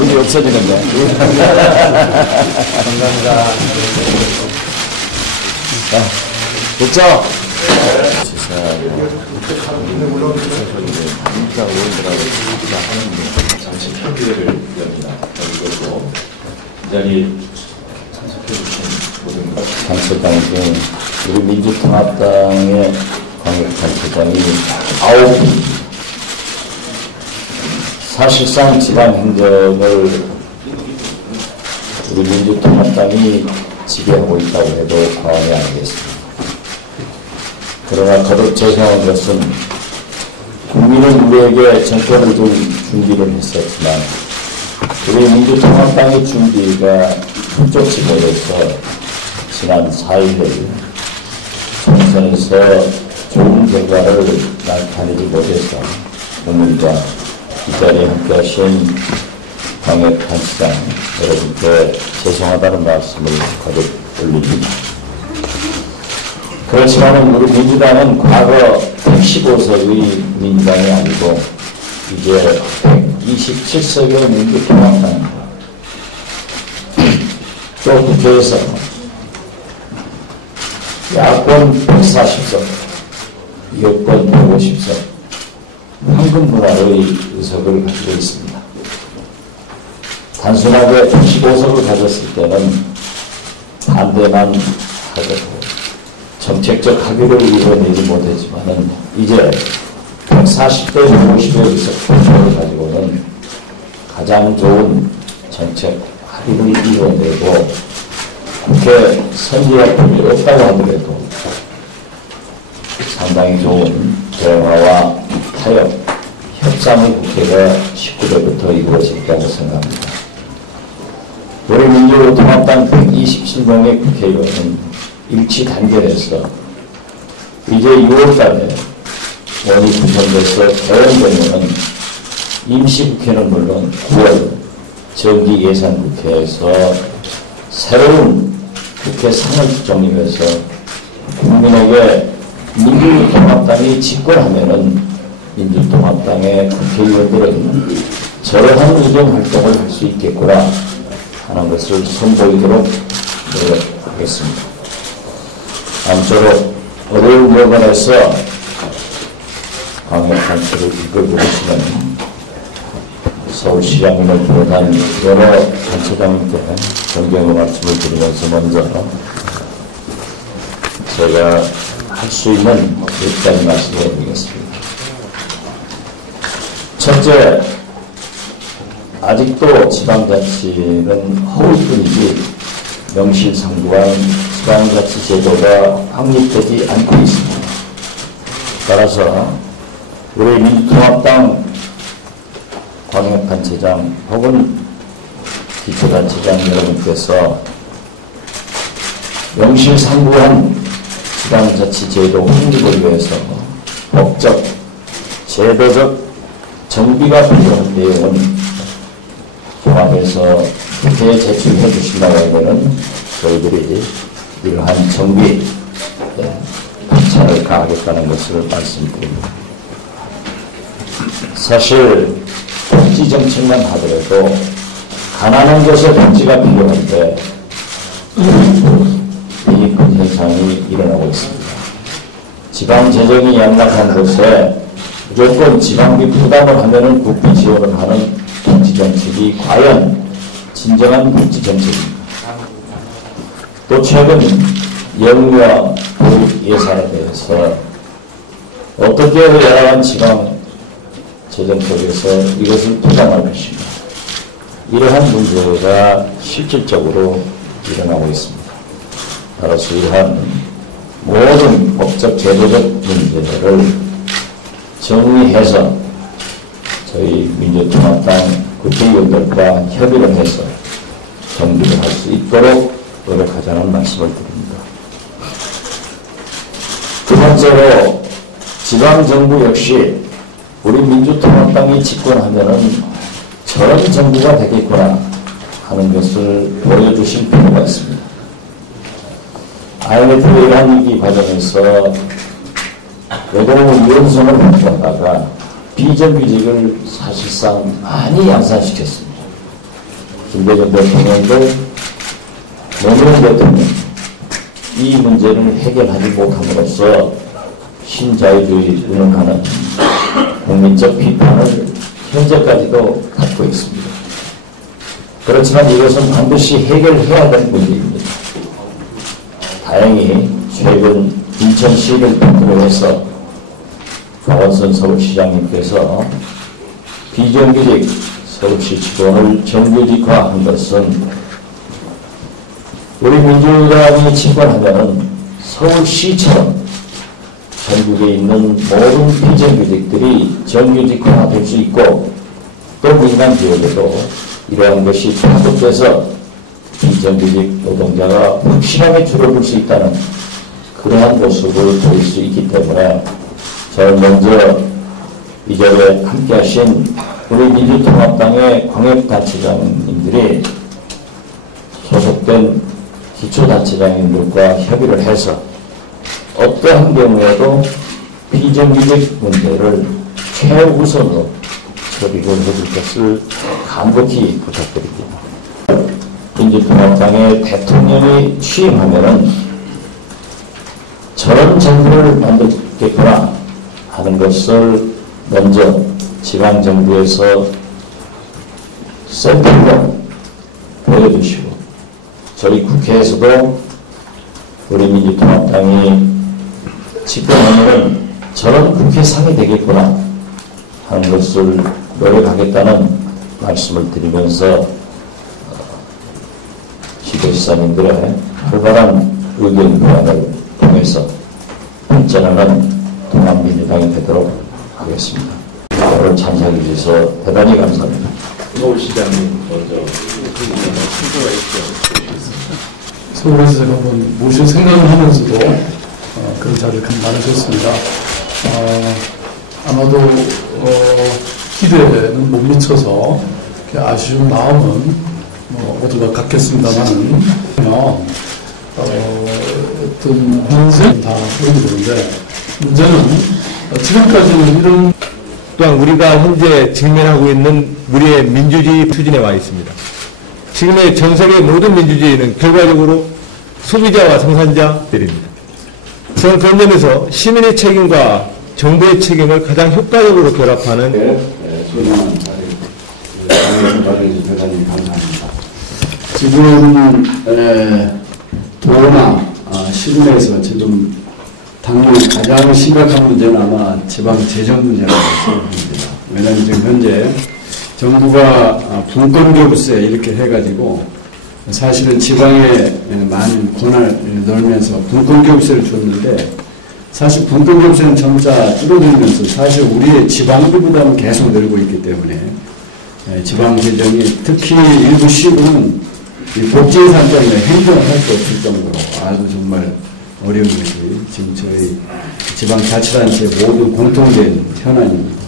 눈이 없어지는데. 감사합니다. 자, 됐죠? 민주당 의원들하고 하는 잠시 협의회를 엽니다. 그리고 이 자리에 참석해주신 모든 단체장 중 우리 민주통합당의 광역단체장이 9분, 사실상 지방행정을 우리 민주통합당이 지배하고 있다고 해도 과언이 아니겠습니다. 그러나 거듭 죄송한 것은 국민은 우리에게 정권을 줄 준비를 했었지만 우리 민주통합당의 준비가 훌쩍지 못해서 지난 4일 총선에서 좋은 결과를 나타내지 못해서 국민과 이 자리에 함께 하신 광역단체장 여러분께 죄송하다는 말씀을 거듭 올립니다. 그렇지만 우리 민주당은 과거 115석의 민주당이 아니고 이제 127석의 민주통합당입니다. 또 국회에서 야권 140석, 여권 150석, 황금분할의 의석을 가지고 있습니다. 단순하게 115석을 가졌을 때는 반대만 하고 정책적 합의를 이뤄내지 못했지만은 이제 140대 150의 의석을 가지고는 가장 좋은 정책 합의를 이뤄내고 국회 선거협력이 없다고 하더라도 상당히 좋은 대화와 타협, 협상의 국회가 19대부터 이루어질 거라고 생각합니다. 우리 민주통합당 127명의 국회의원은 일치 단결해서 이제 6월달에 원이 구성돼서 개원되면은 임시국회는 물론 9월 정기예산국회에서 새로운 국회 상을 정립해서 국민에게 민주통합당이 집권하면은 민주통합당의 국회의원들은 저러한 의정활동을 할 수 있겠구나 하는 것을 선보이도록 노력하겠습니다. 아무쪼록 어려운 여건에서 광역단체를 이끌고 계시는 서울시장님을 비롯한 여러 단체장님께 존경의 말씀을 드리면서 먼저 제가 할 수 있는 몇 가지 말씀을 드리겠습니다. 첫째, 아직도 지방자치는 허울뿐이지 명실상부한 지방자치 제도가 확립되지 않고 있습니다. 따라서 우리 민주통합당 광역단체장 혹은 기초단체장 여러분께서 명실상부한 지방자치 제도 확립을 위해서 법적, 제도적 정비가 필요한 내용은 종합해서 국회에 제출해 주신다고 하면은 저희들이 이러한 정비 협찬을 가하겠다는 것을 말씀드립니다. 사실 복지 정책만 하더라도 가난한 곳에 복지가 필요한데 이 현상이 일어나고 있습니다. 지방 재정이 양락한 곳에 무조건 지방비 부담을 하면은 국비 지원을 하는 복지 정책이 과연 진정한 복지 정책입니다. 또 최근 영유아 교육 예산에 대해서 어떻게 여러한 지방 재정 속에서 이것을 부담할 것인가, 이러한 문제가 실질적으로 일어나고 있습니다. 따라서 이러한 모든 법적 제도적 문제를 정리해서 저희 민주통합당 국회의원들과 협의를 해서 정비를 할 수 있도록 노력하자는 말씀을 드립니다. 두 번째로 지방정부 역시 우리 민주통합당이 집권하면은 저런 정부가 되겠구나 하는 것을 보여주신 필요가 있습니다. IMF 외환위기 과정에서 외교위원성을 확보하다가 비정규직을 사실상 많이 양산시켰습니다. 김대중 대통령도 노무현 대통령 이 문제를 해결하지 못함으로써 신자유주의 운영하는 국민적 비판을 현재까지도 갖고 있습니다. 그렇지만 이것은 반드시 해결해야 될 문제입니다. 다행히 최근 인천시를 필두로 해서 강원선 서울시장님께서 비정규직 서울시 직원을 정규직화한 것은 우리 민주당이 집권하면 서울시처럼 전국에 있는 모든 비정규직들이 정규직화될 수 있고 또 민간 지역에도 이러한 것이 파급돼서 비정규직 노동자가 확실하게 줄어들 수 있다는 그러한 모습을 보일 수 있기 때문에 저는 먼저 이 자리에 함께 하신 우리 민주통합당의 광역단체장님들이 소속된 기초단체장님들과 협의를 해서 어떠한 경우에도 비정규직 문제를 최우선으로 처리를 해줄 것을 간곡히 부탁드립니다. 민주통합당의 대통령이 취임하면은 저런 정부를 만들겠구나 하는 것을 먼저 지방정부에서 샘플로 보여주시고 저희 국회에서도 우리 민주통합당이 집권하면은 저런 국회상이 되겠구나 하는 것을 노력하겠다는 말씀을 드리면서 시도지사님들의 활발한 의견 교환을 통해서 발전하는 통합민주당이 되도록 하겠습니다. 오늘 참석해 주셔서 대단히 감사합니다. 서울시장님 먼저 서울에서 제가 한번 모실 생각을 하면서도 그런 자리를 많으셨습니다. 아마도 기대는 못 미쳐서 아쉬운 마음은 모두가 갖겠습니다만은 어떤 현생 다 보이게 되는데 문제는 지금까지는 이런 또한 우리가 현재 직면하고 있는 우리의 민주주의 추진에 와 있습니다. 지금의 전 세계 모든 민주주의는 결과적으로 소비자와 생산자들입니다. 저는 그런 점에서 시민의 책임과 정부의 책임을 가장 효과적으로 결합하는 소중한 자리에 마련해주셔서 대단히 감사합니다. 지금 도나 시군에서 지금 당면 가장 심각한 문제는 아마 지방 재정 문제라고 생각합니다. 왜냐하면 지금 현재 정부가 분권교부세 이렇게 해가지고 사실은 지방에 많은 권한을 넣으면서 분권교부세를 줬는데 사실 분권교부세는 점차 줄어들면서 사실 우리의 지방비보다는 계속 늘고 있기 때문에 지방 재정이 특히 일부 시군은 이 복지 예산 때문에 행정을 할 수 없을 정도로 아주 정말 어려운 것이 지금 저희 지방자치단체 모두 공통된 현안입니다.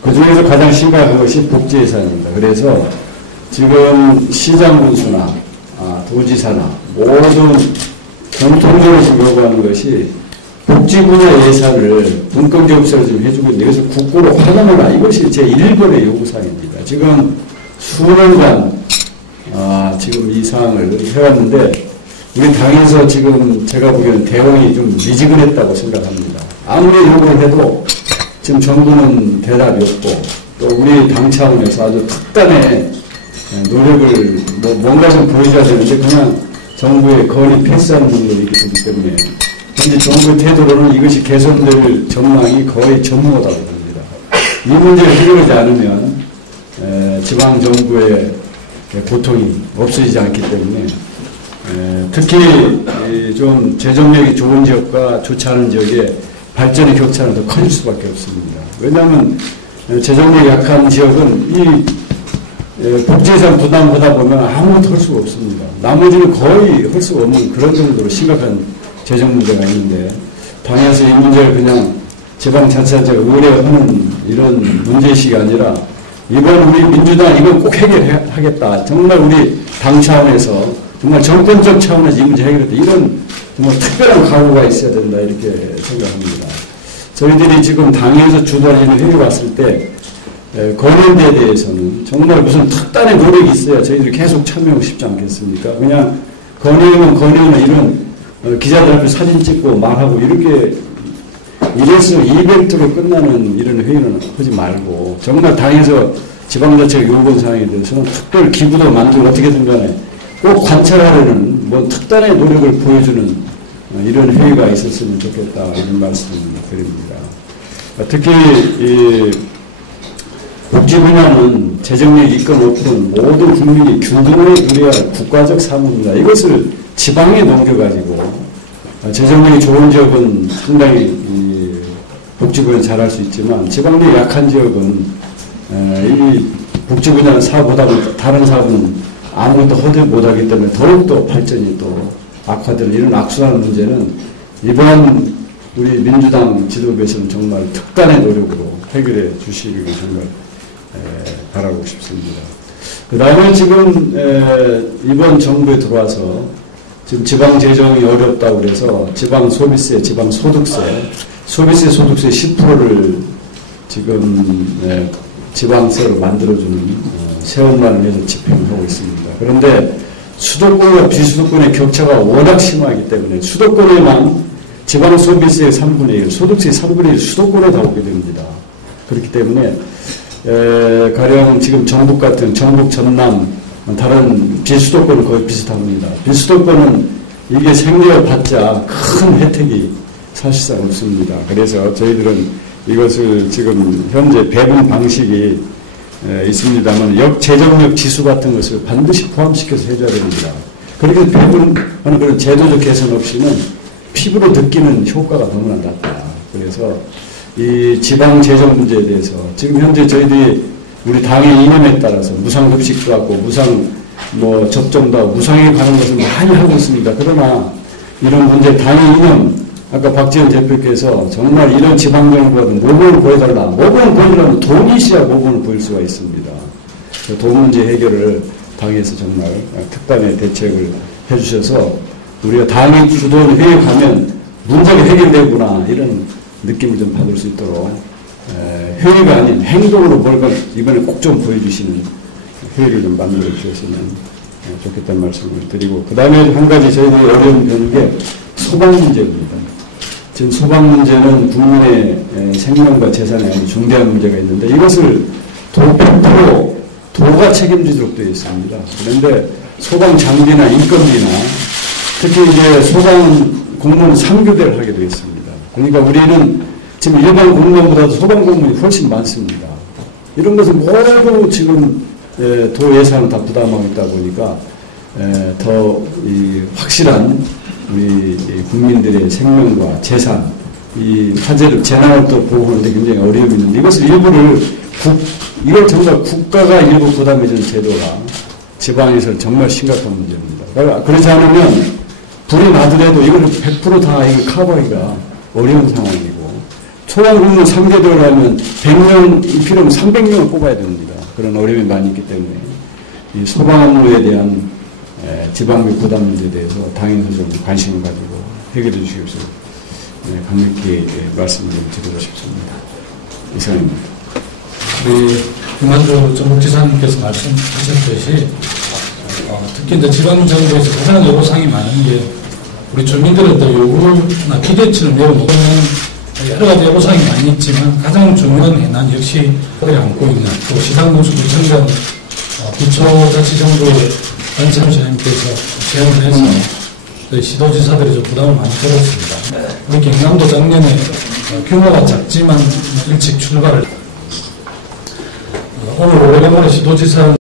그 중에서 가장 심각한 것이 복지 예산입니다. 그래서 지금 시장 군수나 도지사나 모든 공통적으로 지금 요구하는 것이 복지 분야 예산을 분권교부세로 지금 해주고 있는데 여기서 국고로 환원하라. 이것이 제1번의 요구사항입니다. 지금 수년간 지금 이 사항을 해왔는데 우리 당에서 지금 제가 보기에는 대응이 좀 미지근했다고 생각합니다. 아무리 요구를 해도 지금 정부는 대답이 없고 또 우리 당 차원에서 아주 특단의 노력을 뭔가 좀 보여줘야 되는데 그냥 정부의 거리 패스하는 분들이 있기 때문에 현재 정부의 태도로는 이것이 개선될 전망이 거의 전무하다고 봅니다. 이 문제를 해결하지 않으면 지방정부의 고통이 없어지지 않기 때문에 특히 좀 재정력이 좋은 지역과 좋지 않은 지역의 발전의 격차는 더 커질 수밖에 없습니다. 왜냐하면 재정력이 약한 지역은 이 복지예산 부담보다 보면 아무것도 할 수가 없습니다. 나머지는 거의 할 수가 없는 그런 정도로 심각한 재정 문제가 있는데 당에서 이 문제를 그냥 지방자치단체가 의뢰하는 이런 문제의식이 아니라 이번 우리 민주당 이건 꼭 해결하겠다. 정말 우리 당 차원에서 정말 정권적 차원에서 이 문제 해결했다. 이런 정말 특별한 각오가 있어야 된다. 이렇게 생각합니다. 저희들이 지금 당에서 주도하는 회의 왔을 때 건의대에 대해서는 정말 무슨 특단의 노력이 있어야 저희들이 계속 참여하고 싶지 않겠습니까? 그냥 건의하면 이런 기자들 앞에 사진 찍고 말하고 이렇게 이래서 이벤트로 끝나는 이런 회의는 하지 말고 정말 당에서 지방자치가 요구한 사항에 대해서는 특별 기구도 만들고 어떻게든 간에 꼭 관찰하려는 뭐 특단의 노력을 보여주는 이런 회의가 있었으면 좋겠다 이런 말씀을 드립니다. 특히 이 복지 분야는 재정력 있건 없건 모든 국민이 균등하게 누려야 할 국가적 사무입니다. 이것을 지방에 넘겨가지고 재정력이 좋은 지역은 상당히 이 복지 분야 잘할 수 있지만 지방력이 약한 지역은 이 복지 분야 사업보다는 다른 사업은 아무것도 허들 못하기 때문에 더욱더 발전이 또 악화되는 이런 악순환 문제는 이번 우리 민주당 지도부에서는 정말 특단의 노력으로 해결해 주시기를 정말 바라고 싶습니다. 그 다음에 지금 이번 정부에 들어와서 지금 지방 재정이 어렵다고 그래서 지방 소비세, 지방 소득세, 소득세 10%를 지금 지방세로 만들어주는 세원만을 해서 집행하고 있습니다. 그런데 수도권과 비수도권의 격차가 워낙 심하기 때문에 수도권에만 지방 소비세의 3분의 1, 소득세의 3분의 1 수도권에 다 오게 됩니다. 그렇기 때문에 가령 지금 전북 같은 전북, 전남, 다른 비수도권은 거의 비슷합니다. 비수도권은 이게 생겨봤자 큰 혜택이 사실상 없습니다. 그래서 저희들은 이것을 지금 현재 배분 방식이 있습니다만 역재정력 지수 같은 것을 반드시 포함시켜서 해줘야 됩니다. 그렇게 배분하는 그런 제도적 개선 없이는 피부로 느끼는 효과가 너무나 낮다. 그래서 이 지방 재정 문제에 대해서 지금 현재 저희들이 우리 당의 이념에 따라서 무상급식도 하고 무상 접종도 하고 무상에 관한 것을 많이 하고 있습니다. 그러나 이런 문제 당의 이념 아까 박지원 대표께서 정말 이런 지방정부는 모범을 보여달라. 모범을 보여주려면 돈이 있어야 모범을 보일 수가 있습니다. 돈 문제 해결을 당에서 정말 특단의 대책을 해주셔서 우리가 당이 주도하는 회의에 가면 문제가 해결되구나 이런 느낌을 좀 받을 수 있도록 회의가 아닌 행동으로 뭔가 이번에 꼭 좀 보여주시는 회의를 좀 만들어 주셨으면 좋겠다는 말씀을 드리고 그 다음에 한 가지 저희들이 어려움이 되는 게 소방 문제입니다. 지금 소방 문제는 국민의 생명과 재산에 아주 중대한 문제가 있는데 이것을 100% 도가 책임지도록 되어 있습니다. 그런데 소방 장비나 인건비나 특히 이제 소방 공무원 3교대를 하게 되어 있습니다. 그러니까 우리는 지금 일반 공무원보다도 소방 공무원이 훨씬 많습니다. 이런 것은 모두 지금 도 예산을 다 부담하고 있다 보니까 더 확실한 우리 국민들의 생명과 재산, 이 화재를 재난을 또 보호하는데 굉장히 어려움이 있는데 이것을 이걸 정말 국가가 일부 부담해주는 제도가 지방에서는 정말 심각한 문제입니다. 그렇지 않으면 불이 나더라도 이걸 100% 다 이걸 커버하기가 어려운 상황이고 소방공무원 3개월을 하면 100명, 필요하면 300명을 뽑아야 됩니다. 그런 어려움이 많이 있기 때문에 이 소방 업무에 대한 지방비 부담 문제에 대해서 당에서 좀 관심을 가지고 해결해 주시옵소서 강력히 말씀을 드리고 싶습니다. 이상입니다. 우리 김만주 전북지사님께서 말씀하셨듯이 특히 이제 지방정부에서 가장 요구사항이 많은 게 우리 주민들의 어떤 요구나 기대치를 매우 높은 여러 가지 요구사항이 많이 있지만 가장 중요한 해난 역시 그들이 안고 있는 또 시상공수구청장 기초자치정부의 안창시장님께서 제안을 해서 시도지사들이 좀 부담을 많이 들었습니다. 우리 경남도 작년에 규모가 작지만 일찍 출발을 오늘 오래간만에 시도지사는